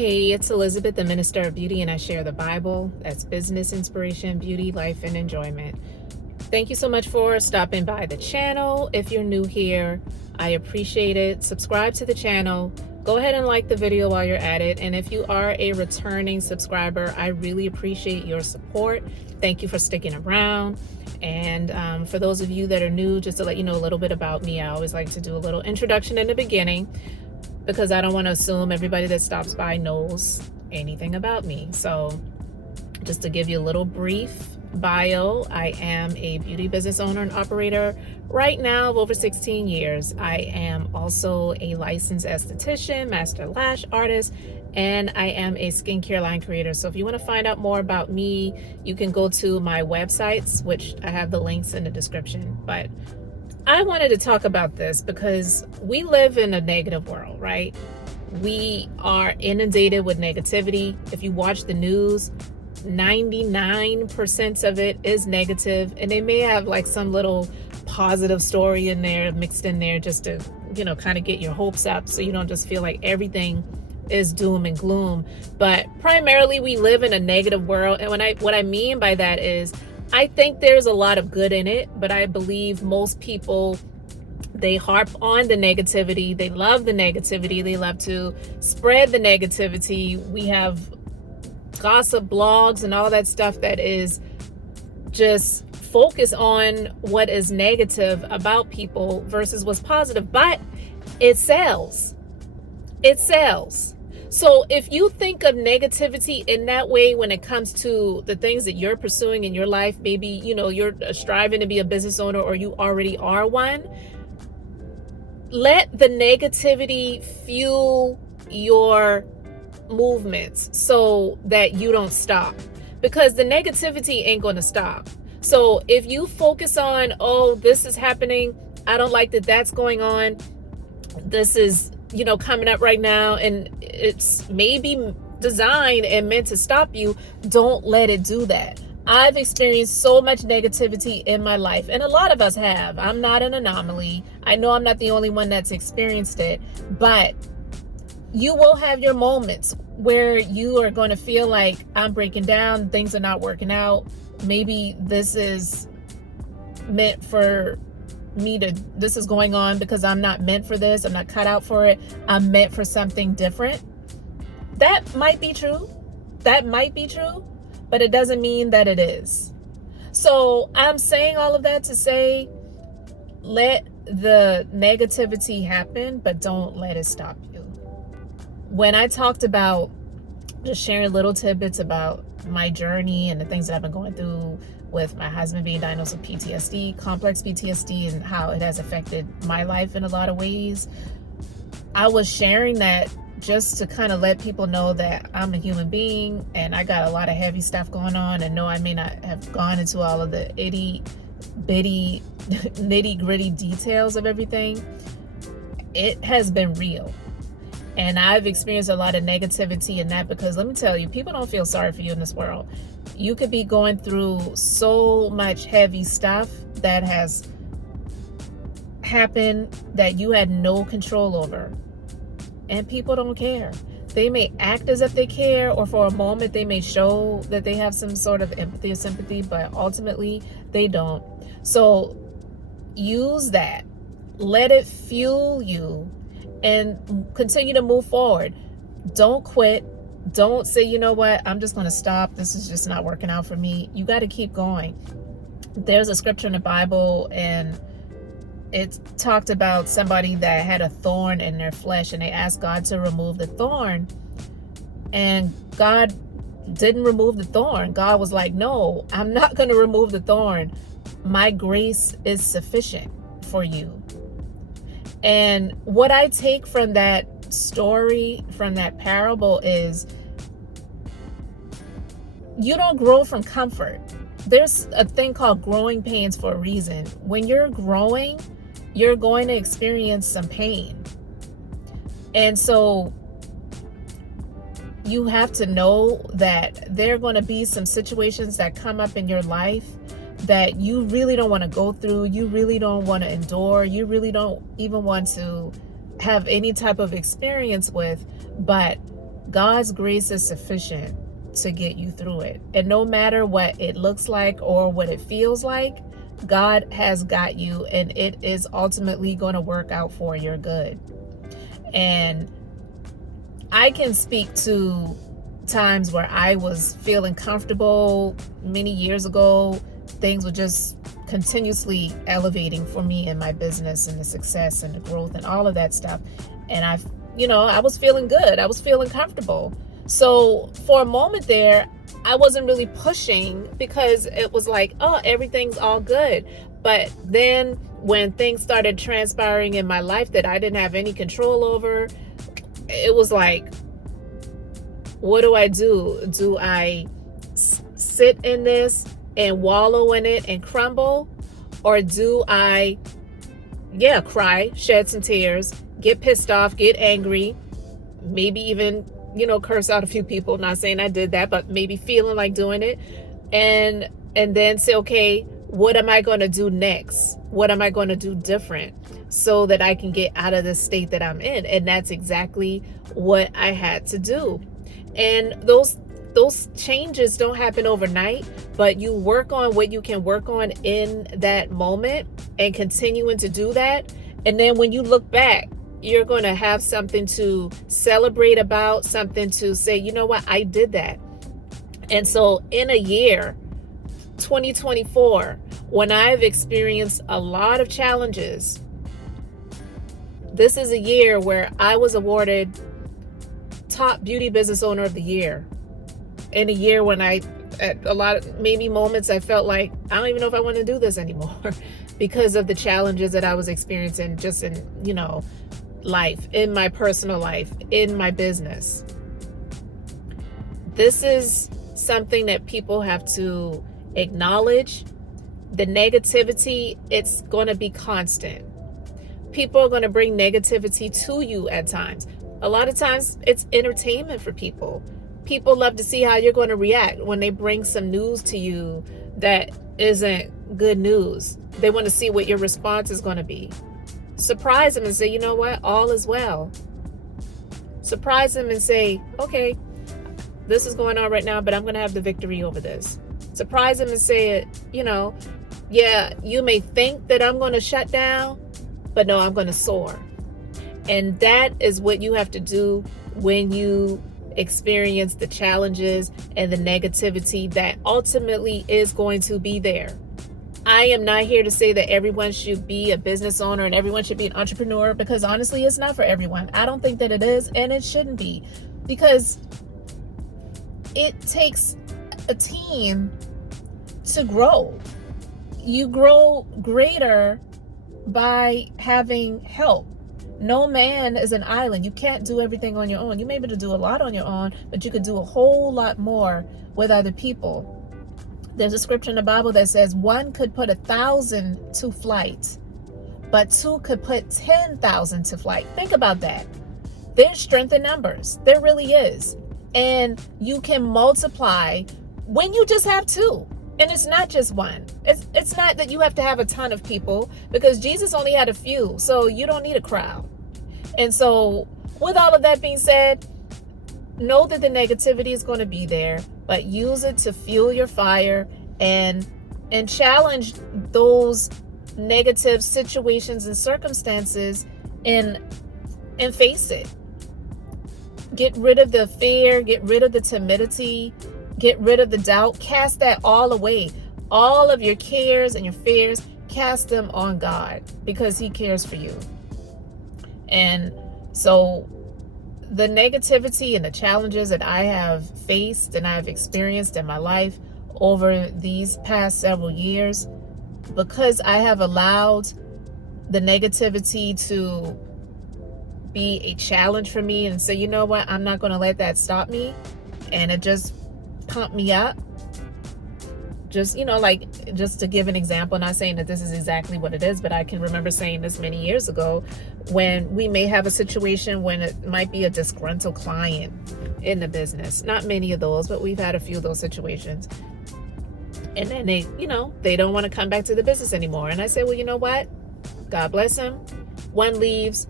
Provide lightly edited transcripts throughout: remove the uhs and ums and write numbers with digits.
Hey, it's Elizabeth, the Minister of Beauty, and I share the Bible. That's business, inspiration, beauty, life, and enjoyment. Thank you so much for stopping by the channel. If you're new here, I appreciate it. Subscribe to the channel. Go ahead and like the video while you're at it. And if you are a returning subscriber, I really appreciate your support. Thank you for sticking around. And for those of you that are new, just to let you know a little bit about me, I always like to do a little introduction in the beginning, because I don't want to assume everybody that stops by knows anything about me. So just to give you a little brief bio, I am a beauty business owner and operator right now of over 16 years. I am also a licensed esthetician, master lash artist, and I am a skincare line creator. So if you want to find out more about me, you can go to my websites, which I have the links in the description. But I wanted to talk about this because we live in a negative world, right? We are inundated with negativity. If you watch the news, 99% of it is negative, and they may have like some little positive story in there, mixed in there, just to, kind of get your hopes up so you don't just feel like everything is doom and gloom. But primarily we live in a negative world. And what I mean by that is, I think there's a lot of good in it, but I believe most people, they harp on the negativity. They love the negativity. They love to spread the negativity. We have gossip blogs and all that stuff that is just focus on what is negative about people versus what's positive. But it sells. It sells. So if you think of negativity in that way when it comes to the things that you're pursuing in your life, maybe, you're striving to be a business owner or you already are one, let the negativity fuel your movements so that you don't stop, because the negativity ain't going to stop. So if you focus on, oh, this is happening, I don't like that that's going on, this is coming up right now, and it's maybe designed and meant to stop you, don't let it do that. I've experienced so much negativity in my life, and a lot of us have. I'm not an anomaly. I know I'm not the only one that's experienced it, but you will have your moments where you are going to feel like, I'm breaking down, things are not working out. Maybe this is meant for this is going on because I'm not meant for this. I'm not cut out for it. I'm meant for something different. That might be true. That might be true, but it doesn't mean that it is. So I'm saying all of that to say, let the negativity happen, but don't let it stop you. When I talked about just sharing little tidbits about my journey and the things that I've been going through with my husband being diagnosed with PTSD, complex PTSD, and how it has affected my life in a lot of ways, I was sharing that just to kind of let people know that I'm a human being and I got a lot of heavy stuff going on. And no, I may not have gone into all of the itty bitty nitty gritty details of everything. It has been real. And I've experienced a lot of negativity in that, because let me tell you, people don't feel sorry for you in this world. You could be going through so much heavy stuff that has happened that you had no control over. And people don't care. They may act as if they care, or for a moment they may show that they have some sort of empathy or sympathy, but ultimately they don't. So use that. Let it fuel you and continue to move forward. Don't quit. Don't say, you know what, I'm just going to stop. This is just not working out for me. You got to keep going. There's a scripture in the Bible, and it talked about somebody that had a thorn in their flesh, and they asked God to remove the thorn, and God didn't remove the thorn. God was like, no, I'm not going to remove the thorn. My grace is sufficient for you. And what I take from that story, from that parable, is you don't grow from comfort. There's a thing called growing pains for a reason. When you're growing, you're going to experience some pain. And so you have to know that there are going to be some situations that come up in your life that you really don't want to go through. You really don't want to endure. You really don't even want to have any type of experience with. But God's grace is sufficient to get you through it. And no matter what it looks like or what it feels like, God has got you, and it is ultimately going to work out for your good. And I can speak to times where I was feeling comfortable many years ago. Things were just continuously elevating for me in my business and the success and the growth and all of that stuff. And I was feeling good. I was feeling comfortable. So for a moment there, I wasn't really pushing because it was like, oh, everything's all good. But then when things started transpiring in my life that I didn't have any control over, it was like, what do I do? Do I sit in this and wallow in it and crumble? Or do I, cry, shed some tears, get pissed off, get angry, maybe even, curse out a few people? Not saying I did that, but maybe feeling like doing it. And then say, okay, what am I going to do next? What am I going to do different so that I can get out of the state that I'm in? And that's exactly what I had to do. And those changes don't happen overnight, but you work on what you can work on in that moment and continuing to do that. And then when you look back, you're going to have something to celebrate about, something to say, you know what, I did that. And so in a year, 2024, when I've experienced a lot of challenges, this is a year where I was awarded Top Beauty Business Owner of the Year. In a year when at a lot of maybe moments I felt like I don't even know if I want to do this anymore because of the challenges that I was experiencing just in, life, in my personal life, in my business. This is something that people have to acknowledge. The negativity, it's going to be constant. People are going to bring negativity to you at times. A lot of times it's entertainment for people. People love to see how you're going to react when they bring some news to you that isn't good news. They want to see what your response is going to be. Surprise them and say, you know what, all is well. Surprise them and say, okay, this is going on right now, but I'm going to have the victory over this. Surprise them and say, you may think that I'm going to shut down, but no, I'm going to soar. And that is what you have to do when you experience the challenges and the negativity that ultimately is going to be there. I am not here to say that everyone should be a business owner and everyone should be an entrepreneur, because honestly, it's not for everyone. I don't think that it is, and it shouldn't be, because it takes a team to grow. You grow greater by having help. No man is an island. You can't do everything on your own. You may be able to do a lot on your own, but you could do a whole lot more with other people. There's a scripture in the Bible that says one could put 1,000 to flight, but two could put 10,000 to flight. Think about that. There's strength in numbers. There really is. And you can multiply when you just have two. And it's not just one. It's not that you have to have a ton of people, because Jesus only had a few. So you don't need a crowd. And so with all of that being said, know that the negativity is going to be there, but use it to fuel your fire and challenge those negative situations and circumstances and face it. Get rid of the fear, get rid of the timidity, get rid of the doubt, cast that all away. All of your cares and your fears, cast them on God, because He cares for you. And so the negativity and the challenges that I have faced and I've experienced in my life over these past several years, because I have allowed the negativity to be a challenge for me and say, you know what, I'm not going to let that stop me, and it just pumped me up. Just to give an example, not saying that this is exactly what it is, but I can remember saying this many years ago, when we may have a situation when it might be a disgruntled client in the business. Not many of those, but we've had a few of those situations. And then they don't want to come back to the business anymore. And I say, well, you know what? God bless them. One leaves,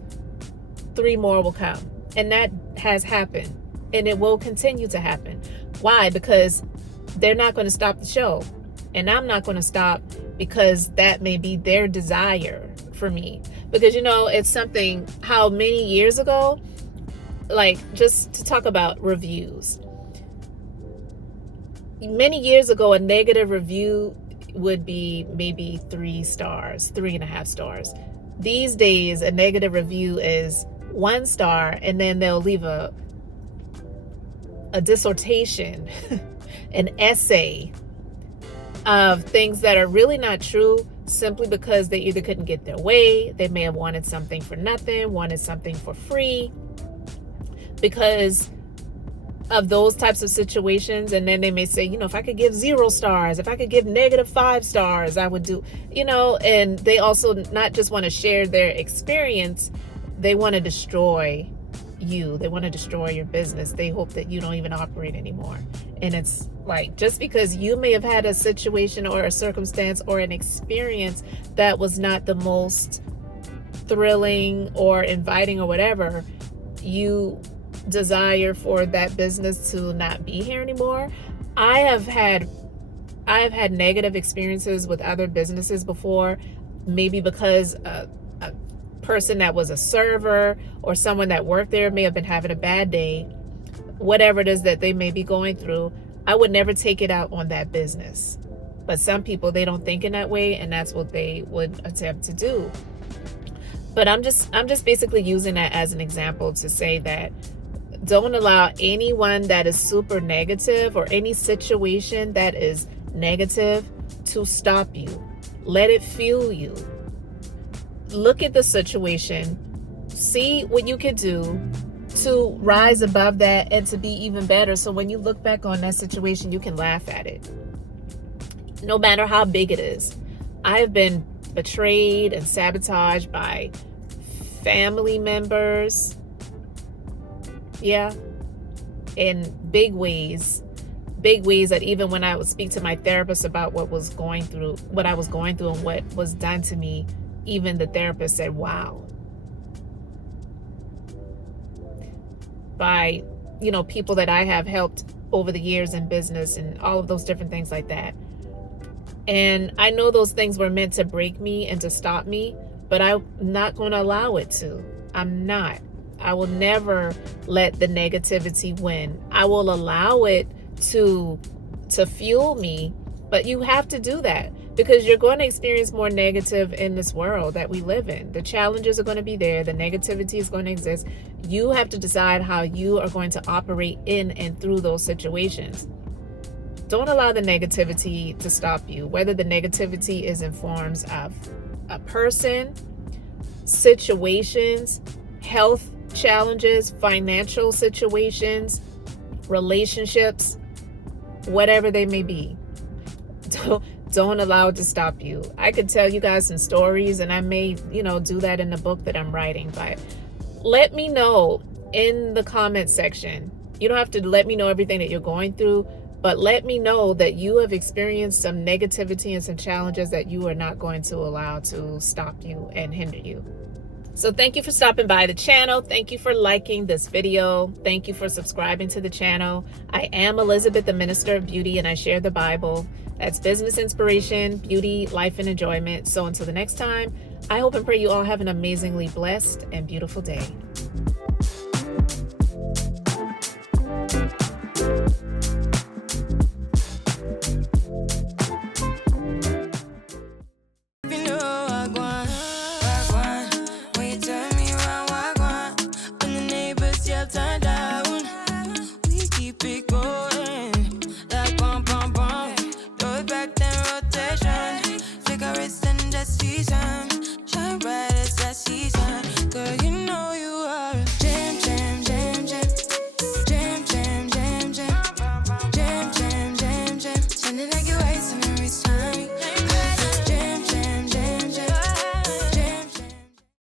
3 more will come. And that has happened. and it will continue to happen. Why? Because they're not going to stop the show, and I'm not going to stop, because that may be their desire for me. Because, it's something, how many years ago, like, just to talk about reviews, many years ago, a negative review would be maybe 3 stars, 3.5 stars. These days, a negative review is 1 star, and then they'll leave a dissertation, an essay of things that are really not true, simply because they either couldn't get their way, they may have wanted something for nothing, wanted something for free, because of those types of situations. And then they may say, if I could give 0 stars, if I could give -5 stars, I would do, and they also not just want to share their experience, they want to destroy you. They want to destroy your business. They hope that you don't even operate anymore. And it's like, just because you may have had a situation or a circumstance or an experience that was not the most thrilling or inviting or whatever, you desire for that business to not be here anymore. I have had negative experiences with other businesses before, maybe because a person that was a server or someone that worked there may have been having a bad day, whatever it is that they may be going through. I would never take it out on that business. But some people, they don't think in that way, and that's what they would attempt to do. But I'm just basically using that as an example to say that don't allow anyone that is super negative, or any situation that is negative, to stop you. Let it fuel you. Look at the situation, see what you can do to rise above that and to be even better. So when you look back on that situation, you can laugh at it, no matter how big it is. I have been betrayed and sabotaged by family members. Yeah. In big ways that even when I would speak to my therapist about what I was going through and what was done to me, even the therapist said, wow. By, people that I have helped over the years in business and all of those different things like that. And I know those things were meant to break me and to stop me, but I'm not going to allow it to. I'm not. I will never let the negativity win. I will allow it to fuel me, but you have to do that, because you're going to experience more negative in this world that we live in. The challenges are going to be there. The negativity is going to exist. You have to decide how you are going to operate in and through those situations. Don't allow the negativity to stop you, whether the negativity is in forms of a person, situations, health challenges, financial situations, relationships, whatever they may be. Don't allow it to stop you. I could tell you guys some stories, and I may, do that in the book that I'm writing, but let me know in the comment section. You don't have to let me know everything that you're going through, but let me know that you have experienced some negativity and some challenges that you are not going to allow to stop you and hinder you. So thank you for stopping by the channel. Thank you for liking this video. Thank you for subscribing to the channel. I am Elizabeth, the Minister of Beauty, and I share the Bible. That's business inspiration, beauty, life, and enjoyment. So until the next time, I hope and pray you all have an amazingly blessed and beautiful day.